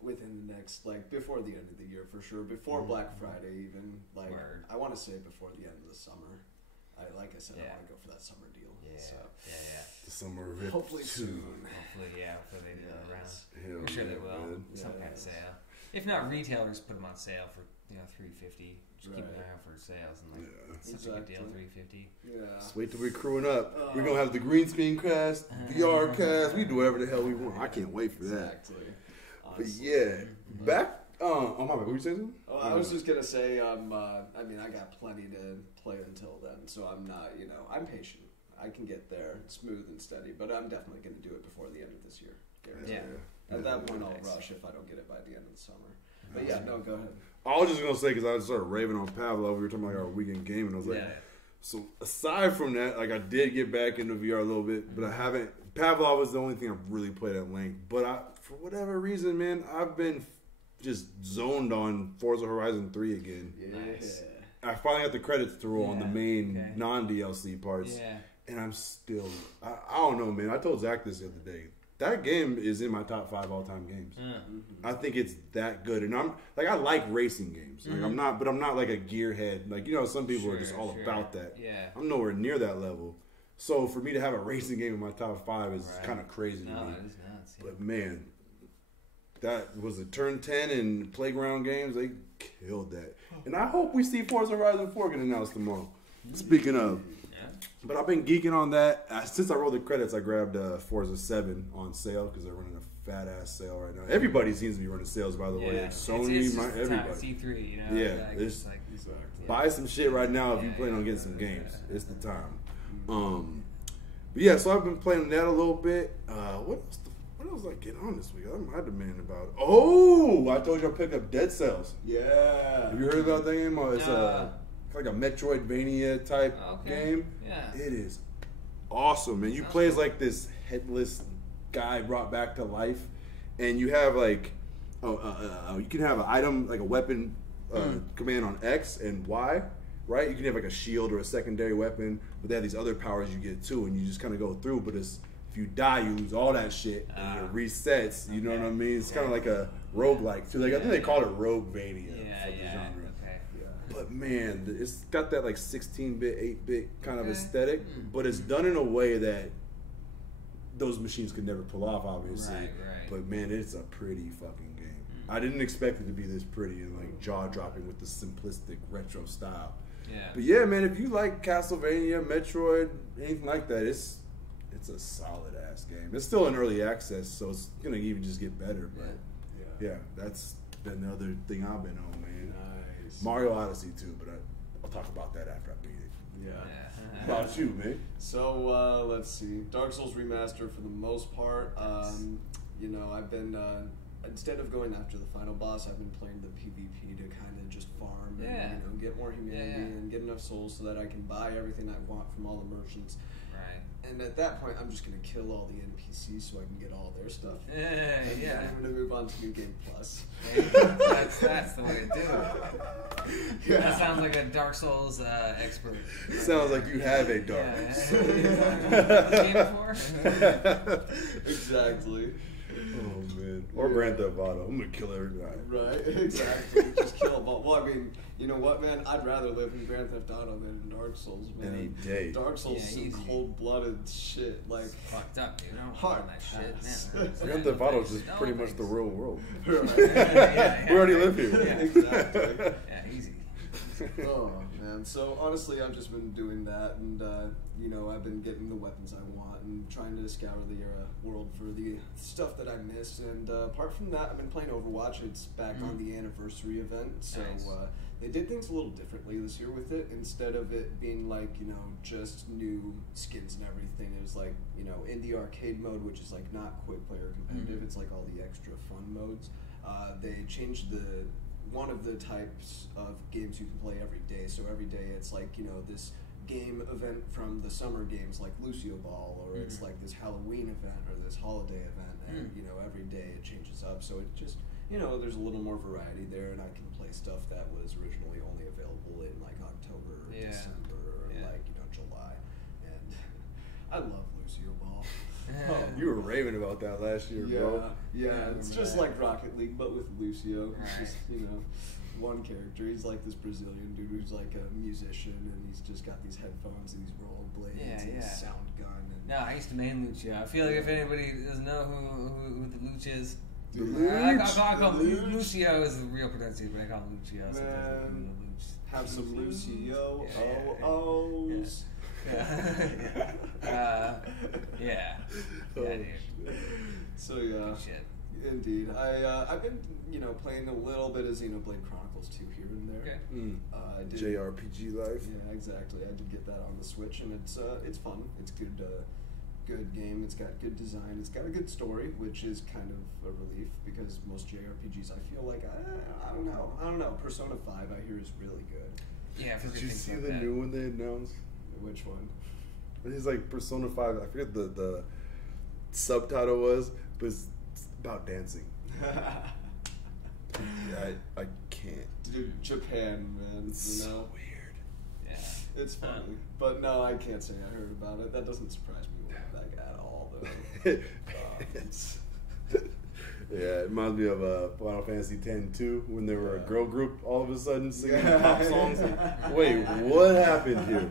within the next, like before the end of the year for sure. Before Black Friday, even like I want to say before the end of the summer. Like I said, I want to go for that summer deal. The summer of it. Hopefully soon. Hopefully they do it around. Hell I'm sure they will. Man. Some kind of sale. If not, retailers put them on sale for $350. Just keep an eye out for sales and such a good deal, $350. Yeah. Just wait till we're crewing up. We're gonna have the green screen cast, VR cast. We do whatever the hell we want. I can't wait for that. Exactly. But back. Oh my bad. What were you saying? Oh, I was just gonna say, I mean, I got plenty to play until then, so I'm not, I'm patient. I can get there smooth and steady, but I'm definitely gonna do it before the end of this year. At that point, I'll rush if I don't get it by the end of the summer. But go ahead. I was just gonna say because I started raving on Pavlov. We were talking about our weekend game, and I was like, so aside from that, like I did get back into VR a little bit, but I haven't. Pavlov was the only thing I've really played at length. But for whatever reason, man, I've been just zoned on Forza Horizon 3 again. Nice. I finally got the credits through on the main non-DLC parts. And I'm still, I don't know, man. I told Zach this the other day. That game is in my top 5 all-time games. I think it's that good. And I like racing games. Like I'm not like a gearhead. Like, some people are just all about that. I'm nowhere near that level. So for me to have a racing game in my top 5 is kind of crazy to me. It is nuts. But man, that was a Turn 10 and Playground Games. They killed that. And I hope we see Forza Horizon 4 get announced tomorrow. Speaking of. But I've been geeking on that. Since I rolled the credits, I grabbed Forza 7 on sale because they're running a fat-ass sale right now. Everybody seems to be running sales, by the way. Like Sony, everybody. C3, buy some shit right now if you plan on getting some games. It's the time. But so I've been playing that a little bit. What else did I get on this week? I had to man about it. Oh, I told you I picked up Dead Cells. Yeah. Have you heard about that game? It's like a Metroidvania type game. Yeah. It is awesome, man. You play as like this headless guy brought back to life, and you have like, you can have an item like a weapon command on X and Y, right? You can have like a shield or a secondary weapon, but they have these other powers you get too, and you just kind of go through. But it's if you die, you lose all that shit, and it resets. You know what I mean? It's kind of like a roguelike too. Like I think they call it Roguevania for the genre. Okay. But man, it's got that like 16-bit, 8-bit kind of aesthetic, but it's done in a way that those machines could never pull off, obviously. Right. But man, it's a pretty fucking game. I didn't expect it to be this pretty and like jaw-dropping with the simplistic retro style. Yeah. But yeah, man, if you like Castlevania, Metroid, anything like that, it's a solid ass game. It's still in early access, so it's gonna even just get better. But yeah, that's another thing I've been on, man. Nice. Mario Odyssey too, but I'll talk about that after I beat it. Yeah. How about you, man? So let's see. Dark Souls Remaster for the most part. You know, I've been instead of going after the final boss, I've been playing the PvP to kind of just farm and you know get more humanity and get enough souls so that I can buy everything I want from all the merchants. Right. And at that point, I'm just gonna kill all the NPCs so I can get all their stuff. Yeah. I'm gonna move on to New Game Plus. That's the way to do it. Yeah. That sounds like a Dark Souls expert. Sounds like you have a Dark. Game before? Exactly. Oh man. Or Grand Theft Auto. I'm gonna kill everybody. Right, exactly. Just kill them all. Well, I mean, you know what, man? I'd rather live in Grand Theft Auto than in Dark Souls, man. Any day. Dark Souls is some cold-blooded shit. Like, fucked up, dude. I don't hard want that ass. shit, man. Grand Theft Auto is just pretty much the real world. Right. We already live here. Yeah, exactly. Yeah, easy. Oh man, so honestly I've just been doing that, and you know, I've been getting the weapons I want and trying to scour the world for the stuff that I missed, and apart from that I've been playing Overwatch. It's back on the anniversary event, so Nice. They did things a little differently this year with it. Instead of it being like, you know, just new skins and everything, it was like, you know, in the arcade mode, which is like not quick player competitive, it's like all the extra fun modes. They changed one of the types of games you can play every day. So every day it's like, you know, this game event from the summer games like Lucio Ball, or it's like this Halloween event or this holiday event, and you know, every day it changes up. So it just, you know, there's a little more variety there, and I can play stuff that was originally only available in like October or December or like, you know, July. And I love Lucio Ball. You were raving about that last year, bro. Yeah, it's just like Rocket League, but with Lucio. It's Right. just, you know, one character. He's like this Brazilian dude who's like a musician, and he's just got these headphones and these rollerblades and this sound gun. And No, I used to main Lucio. I feel like if anybody doesn't know who the Luch is, The I Luch. call him Lucio is the real pronunciation, but I call him Lucio. Man, have some Lucio Yeah. O's. Yeah, dude. So yeah, Good shit. indeed. I've been, you know, playing a little bit of Xenoblade Chronicles 2 here and there. Okay. I did, JRPG life. Yeah, exactly. I did get that on the Switch, and it's fun. It's good. Good game. It's got good design. It's got a good story, which is kind of a relief because most JRPGs, I feel like I don't know. Persona 5 I hear is really good. Yeah, I've heard Did you things see about the that. new one they announced? Which one? It's like Persona 5. I forget the subtitle was, but it's about dancing. I can't. Dude, Japan, man. It's you know? so weird. Yeah. It's funny, but no, I can't say I heard about it. That doesn't surprise me like at all, though. Yeah, it reminds me of Final Fantasy X-2 when there were a girl group all of a sudden singing pop songs. Like, wait, what happened here?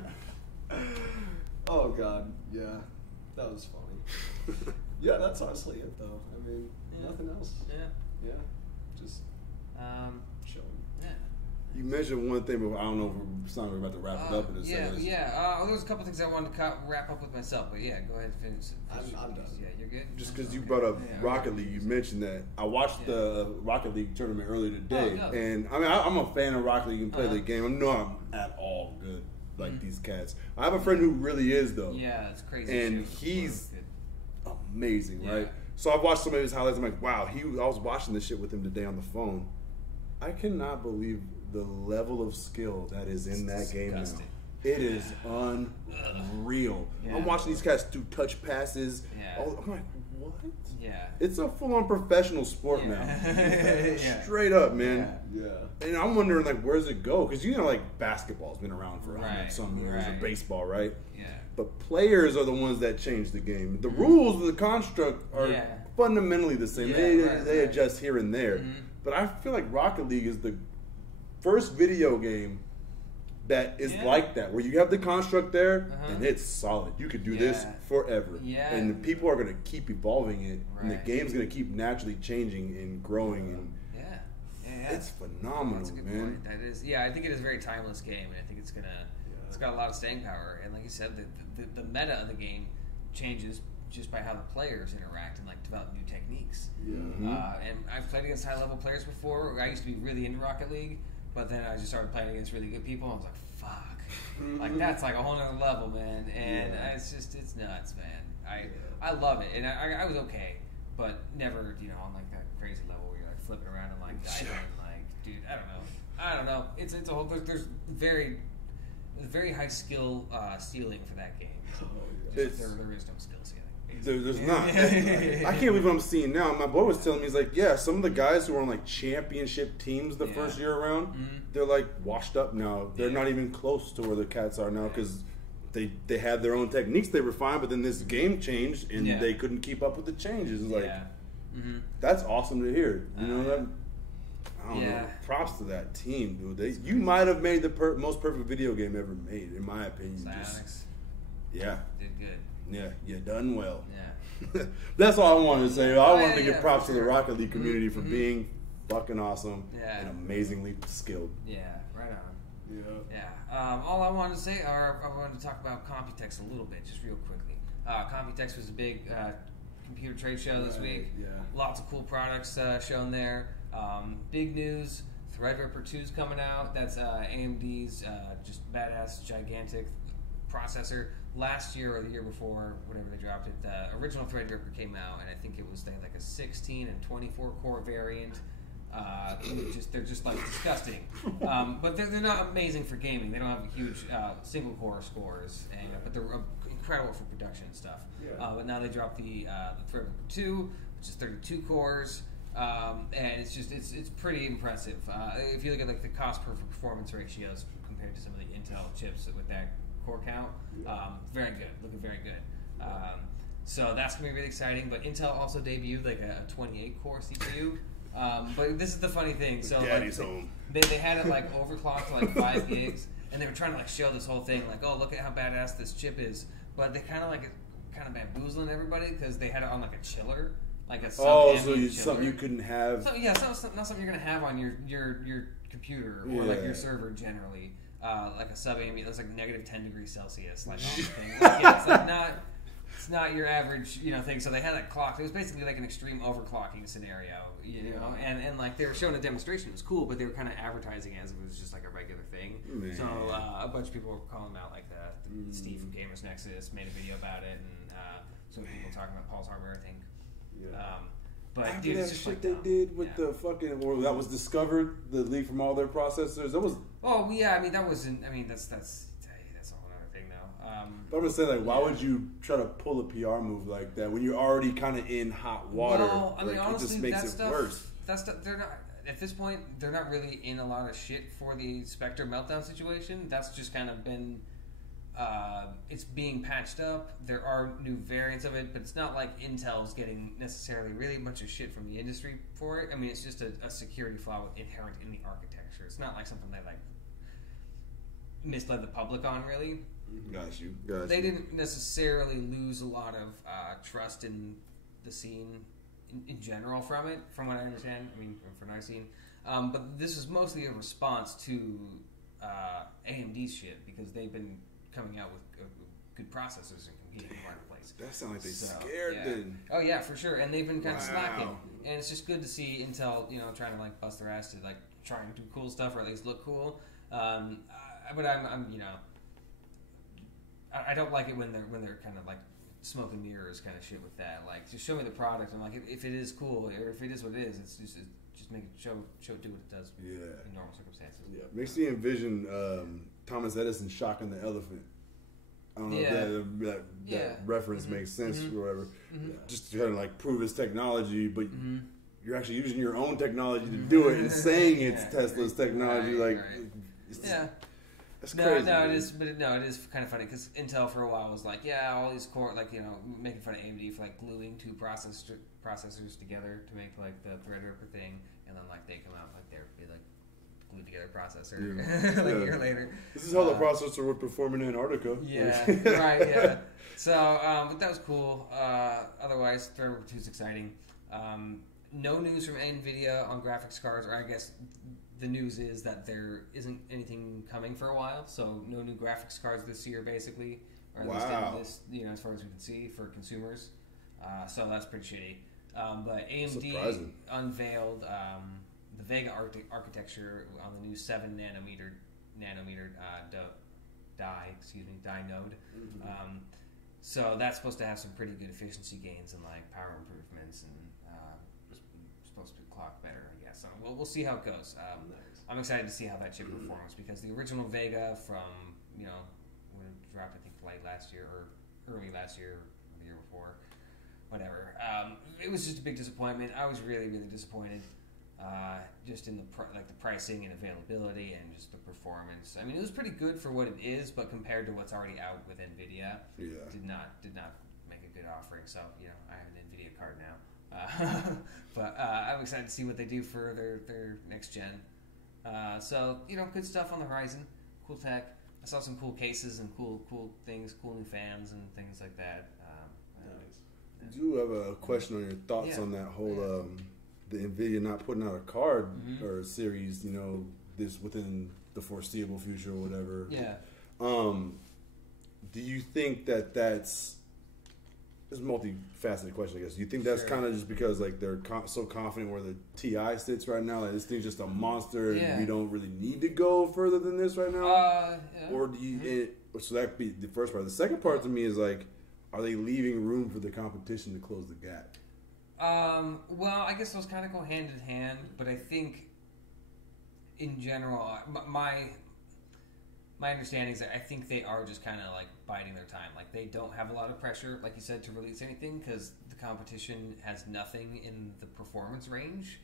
Oh God, yeah, that was funny. Yeah, that's honestly it, though. I mean, nothing else. Yeah, just chilling. Yeah. You mentioned one thing, but I don't know if we're about to wrap it up in a second. There's a couple things I wanted to wrap up with myself, but yeah, go ahead and finish. I'm done. Yeah, you're good. Just because you Okay. brought up Yeah, Rocket League, you mentioned that. I watched the Rocket League tournament earlier today, no. and I mean, I'm a fan of Rocket League and play Uh-huh. the game. I know I'm at all good like these cats. I have a friend who really is, though. Yeah, it's crazy. And shit. he's Good. amazing, Yeah. right? So I've watched some of his highlights. I'm like, wow, I was watching this shit with him today on the phone. I cannot believe the level of skill that is in that game now. disgusting. It is unreal. Yeah. I'm watching these cats do touch passes. Yeah. I'm like, what? Yeah. It's a full-on professional sport now. Yeah. Straight up, man. Yeah. And I'm wondering, like, where's it go? Because, like, basketball's been around for 100-some years, or baseball, right? Yeah. But players are the ones that change the game. The rules of the construct are fundamentally the same. They adjust here and there. But I feel like Rocket League is the first video game that is like that, where you have the construct there, and it's solid. You could do this forever. Yeah. And the people are going to keep evolving it, and the game's going to keep naturally changing and growing. And it's phenomenal, That's a good man. point. That is, I think it is a very timeless game, and I think it's it's got a lot of staying power. And like you said, the meta of the game changes just by how the players interact and like develop new techniques. And I've played against high level players before. I used to be really into Rocket League, but then I just started playing against really good people, and I was like, fuck, like that's like a whole nother level, man. And it's nuts, man. I love it, and I was okay, but never on like that crazy level where you're like flipping around and like diving, like, dude, I don't know. It's a whole there's very high skill ceiling for that game. There is no skill ceiling. There's not. I can't believe what I'm seeing now. My boy was telling me, he's like, some of the guys who were on like championship teams the first year around, they're like washed up now. They're not even close to where the cats are now because they had their own techniques they refined, but then this game changed and they couldn't keep up with the changes. It's like, that's awesome to hear. You know that? I don't know. Props to that team, dude. You might have made the most perfect video game ever made, in my opinion. Psionics. Yeah. Did good. Yeah, you done well. Yeah. That's all I wanted to say. I wanted to give props to the Rocket League community for being fucking awesome and amazingly skilled. Yeah, right on. Yeah. All I wanted to say, I wanted to talk about Computex a little bit, just real quickly. Computex was a big computer trade show this week. Yeah. Lots of cool products shown there. Big news, Threadripper 2 is coming out. That's AMD's just badass, gigantic processor. Last year or the year before, whenever they dropped it, the original Threadripper came out, and I think they had like a 16 and 24 core variant. They're just like disgusting, but they're not amazing for gaming. They don't have huge single core scores, but they're incredible for production and stuff. But now they dropped the Threadripper 2, which is 32 cores. And it's pretty impressive. If you look at like the cost per performance ratios compared to some of the Intel chips with that core count, very good, looking very good. So that's gonna be really exciting. But Intel also debuted like a 28 core CPU. But this is the funny thing. So Daddy's home. They had it like overclocked to like 5 gigs, and they were trying to like show this whole thing like, oh, look at how badass this chip is. But they kind of bamboozling everybody because they had it on like a chiller. Like a something you couldn't have. Not something you're gonna have on your computer or like your server generally. Like a sub-ambient, that's like negative 10 degrees Celsius, like thing. It's not your average, thing. So they had that clock. It was basically like an extreme overclocking scenario, and like they were showing a demonstration. It was cool, but they were kind of advertising as if it was just like a regular thing. Man. So a bunch of people were calling them out like that. Steve from Gamers Nexus made a video about it, and some people talking about Paul's hardware thing. But after dude, that it's just shit they did with the fucking, or that was discovered, the leak from all their processors. That was. Oh yeah, that wasn't. that's a whole other thing now. But I'm gonna say, like, why would you try to pull a PR move like that when you're already kind of in hot water? Well, honestly, it just makes that it stuff, worse. That stuff, they're not at this point. They're not really in a lot of shit for the Spectre meltdown situation. That's just kind of been. It's being patched up. There are new variants of it, but it's not like Intel's getting necessarily really a bunch of shit from the industry for it. It's just a security flaw inherent in the architecture. It's not like something they like misled the public on, really. Got you. They didn't necessarily lose a lot of trust in the scene in general from it, from what I understand. From what I've seen. But this is mostly a response to AMD's shit because they've been coming out with good processors and competing in the marketplace. That sounds like they scared them. Oh yeah, for sure. And they've been kind of slacking. And it's just good to see Intel, trying to like bust their ass to like try and do cool stuff or at least look cool. But I'm I don't like it when they're kind of like smoke and mirrors kind of shit with that. Like, just show me the product. And like, if it is cool or if it is what it is, it's just make it show do what it does in normal circumstances. Yeah, makes me envision Thomas Edison shocking the elephant. don't know if that reference makes sense or whatever. Just to kind of like prove his technology, but you're actually using your own technology to do it and saying it's Tesla's technology. That's crazy. It is, but it is kind of funny because Intel for a while was like, all these core, like, making fun of AMD for like gluing two processors together to make like the Threadripper thing, and then like they come out like they're like glued together processor like a year later. This is how the processor would perform in Antarctica. So, but that was cool. Otherwise, Threadripper 2 is exciting. No news from NVIDIA on graphics cards, or I guess the news is that there isn't anything coming for a while, so no new graphics cards this year, basically, or at least as far as we can see for consumers. So that's pretty shitty. But AMD unveiled the Vega architecture on the new 7 nanometer die node. So that's supposed to have some pretty good efficiency gains and like power improvements, and supposed to clock better, I guess. So we'll see how it goes. I'm excited to see how that chip performs, because the original Vega from when it dropped, I think late last year or early last year or the year before, whatever. It was just a big disappointment. I was really, really disappointed, just in the pricing and availability and just the performance. I mean, it was pretty good for what it is, but compared to what's already out with NVIDIA, did not make a good offering. So I have an NVIDIA card now. But I'm excited to see what they do for their next gen. So good stuff on the horizon, cool tech. I saw some cool cases and cool things, cool new fans and things like that. I do have a question on your thoughts on that whole the NVIDIA not putting out a card or a series, this within the foreseeable future or whatever. Do you think that's a multifaceted question, I guess. Do you think that's kind of just because like they're so confident where the TI sits right now, like this thing's just a monster and we don't really need to go further than this right now? Or do you? So that'd be the first part. The second part to me is like, are they leaving room for the competition to close the gap? Well, I guess those kind of go hand in hand, but I think in general, my understanding is that I think they are just kind of like biding their time. Like they don't have a lot of pressure, like you said, to release anything, because the competition has nothing in the performance range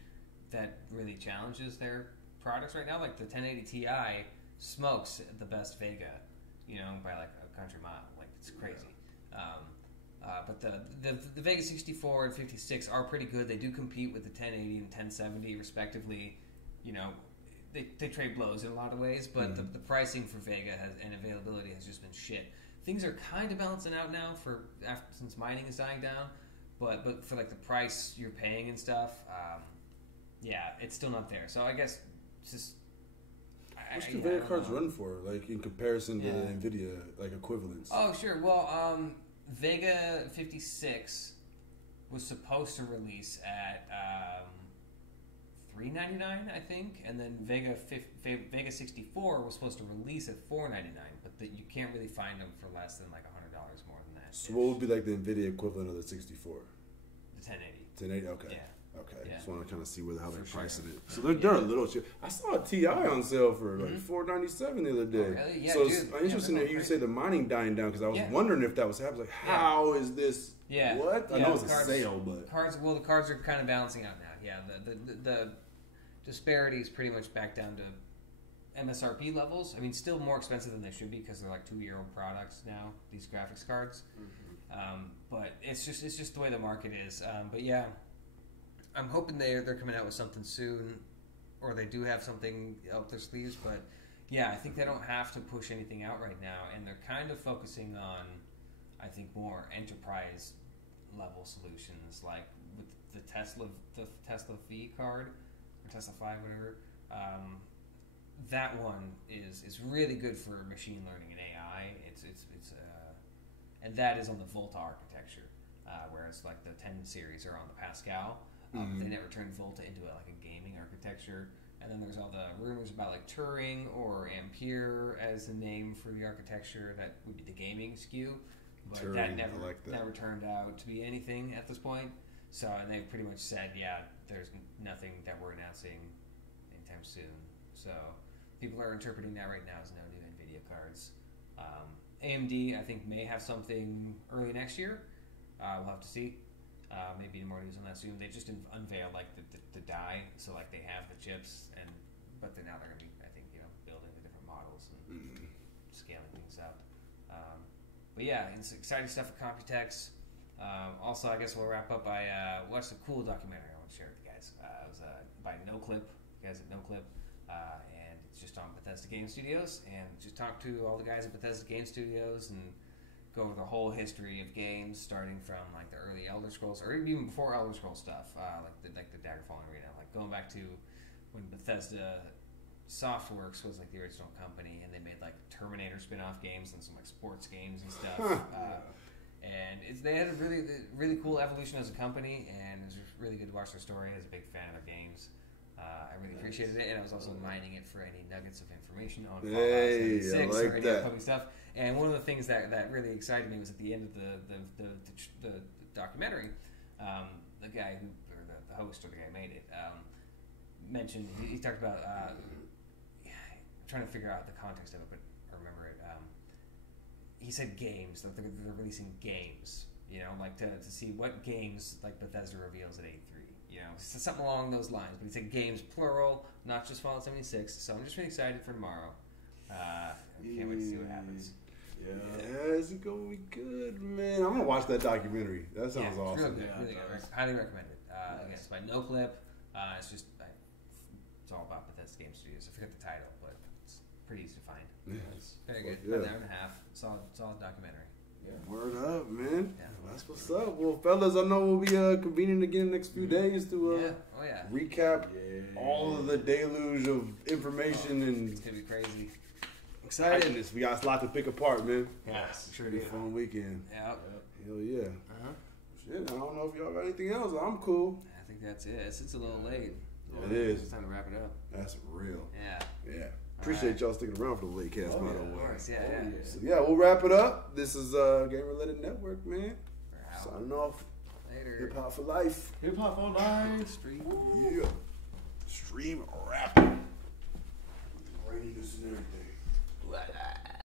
that really challenges their products right now. Like the 1080 Ti smokes the best Vega, by like a country mile. Like it's crazy. But the Vega 64 and 56 are pretty good. They do compete with the 1080 and 1070 respectively. They trade blows in a lot of ways, but the pricing for Vega and availability has just been shit. Things are kind of balancing out now since mining is dying down, but for like the price you're paying and stuff, it's still not there. So I guess it's just. What's the Vega cards run for, like in comparison to the NVIDIA like equivalents? Oh sure, well Vega 56 was supposed to release at $399, I think, and then Vega 64 was supposed to release at $499, but you can't really find them for less than like $100 more than that. So what would be like the NVIDIA equivalent of the 64? The 1080. 1080, okay. Yeah. Okay, just want to kind of see how they're pricing it. So they're a little cheap. I saw a TI on sale for like $497 the other day. Oh, really? Yeah, so it's interesting that you say the mining dying down, because I was wondering if that was happening. Like, how is this? What? I know it's a sale, but the cards are kind of balancing out now. Yeah, the disparity is pretty much back down to MSRP levels. I mean, still more expensive than they should be because they're like 2-year-old products now. These graphics cards, but it's just the way the market is. But yeah. I'm hoping they're coming out with something soon, or they do have something up their sleeves. But yeah, I think they don't have to push anything out right now, and they're kind of focusing on, I think, more enterprise level solutions, like with the Tesla V card or Tesla 5, whatever. That one is really good for machine learning and AI. And that is on the Volta architecture, whereas like the 10 series are on the Pascal. They never turned Volta into a gaming architecture. And then there's all the rumors about like Turing or Ampere as the name for the architecture that would be the gaming SKU. But Turing, that never turned out to be anything at this point. So, and they've pretty much said, there's nothing that we're announcing anytime soon. So people are interpreting that right now as no new NVIDIA cards. AMD, I think, may have something early next year. We'll have to see. Maybe more news on that soon. They just unveiled like the die, so like they have the chips, but now they're gonna be, I think, building the different models and scaling things up. But yeah, it's exciting stuff at Computex. Also, I guess we'll wrap up by watched a cool documentary I want to share with you guys. It was by NoClip, guys at NoClip, and it's just on Bethesda Game Studios, and just talk to all the guys at Bethesda Game Studios and go over the whole history of games, starting from like the early Elder Scrolls, or even before Elder Scrolls stuff, like the Daggerfall Arena, like going back to when Bethesda Softworks was like the original company, and they made like Terminator spin-off games and some like sports games and stuff. And they had a really cool evolution as a company, and it was really good to watch their story. I was a big fan of their games. I really appreciated it, and I was also mining it for any nuggets of information on Fallout 76 or any upcoming stuff. And one of the things that really excited me was at the end of the documentary, the guy or the host or the guy who made it, mentioned, he talked about, trying to figure out the context of it, but I remember it. He said games, that they're releasing games, like to see what games like Bethesda reveals at E3. Something along those lines. But he said games plural, not just Fallout 76. So I'm just really excited for tomorrow. Can't wait to see what happens. Yeah, it's gonna be good, man. I'm gonna watch that documentary. That sounds awesome. Really good, really good. Highly recommend it. Again, it's by NoClip. It's all about Bethesda Game Studios. I forget the title, but it's pretty easy to find. It's very good. About an hour and a half. Solid documentary. Yeah. Word up, man. Yeah. That's what's up. Well, fellas, I know we'll be convening again in the next few days to recap all of the deluge of information and it's gonna be crazy. Excited. We got a lot to pick apart, man. Yes, sure do. Fun weekend. Yep. Hell yeah. Shit, I don't know if y'all got anything else. I'm cool. I think that's it. It's a little late. It is. It's time to wrap it up. That's real. Yeah. Appreciate y'all sticking around for the late cast, by the way. Of course, yeah. So, we'll wrap it up. This is Game Related Network, man. Signing off. Later. Hip hop for life. Hip hop for life. Stream. Yeah. Stream rap. Rainy this and everything.